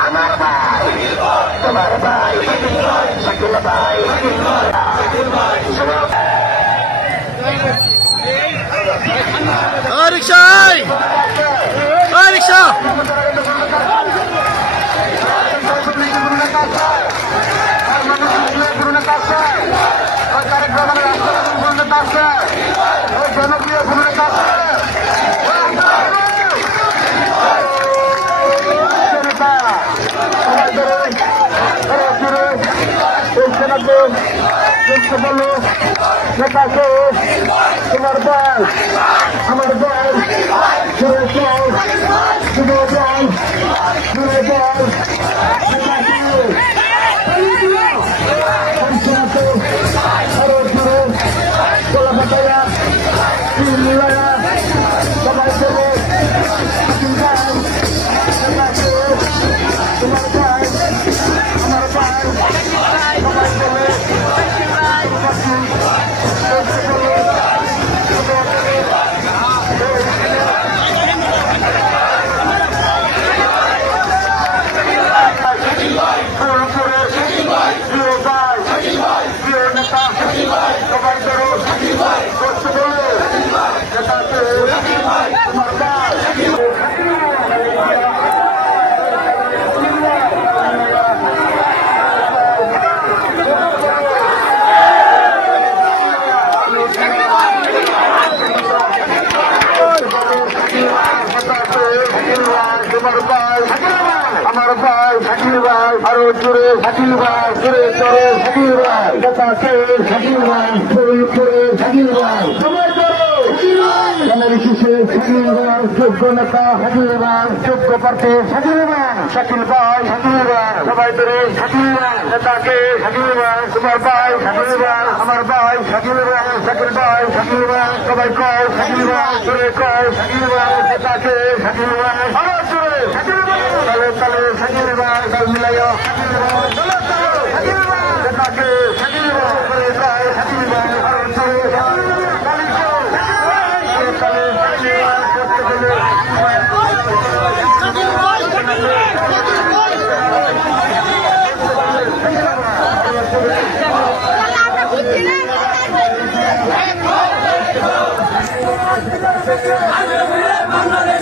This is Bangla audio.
আমার ভাই তোমার ভাই শাকিল ভাই রিক্সা রিক্সা জনপ্রিয় তোমার বল আমার বল জোরে চল জোরে বল জোরে বল কলাপাতায়া সবাই চলে তোমার ভাই আমার ভাই সবাই চলে আমার ভাই শাকিল ভাই আরো জোরে শাকিল ভাই জোরে জোরে শাকিল ভাই নেতাকে শাকিল ভাই জোরে জোরে শাকিল ভাই সবাই করো বিশেষে শাকিল ভাই যোগ্য নেতা শাকিল ভাই যোগ্য প্রার্থী শাকিল ভাই শাকিল ভাই শাকিল ভাই সবাই ধরে শাকিল ভাই নেতাকে শাকিল ভাই তোমার ভাই শাকিল ভাই আমার ভাই শাকিল ভাই শাকিল ভাই শাকিল ভাই সবাই কয় শাকিল ভাই জোরে কয় শাকিল ভাই নেতাকে শাকিল ভাই আরো জোরে শাকিল ভাই তালে তালে শাকিল ভাই কাল মিলাইয়া শাকিল ভাই নেতাকে শাকিল ভাই জোরে কয় শাকিল ভাই আরো জোরে বাংলাদেশ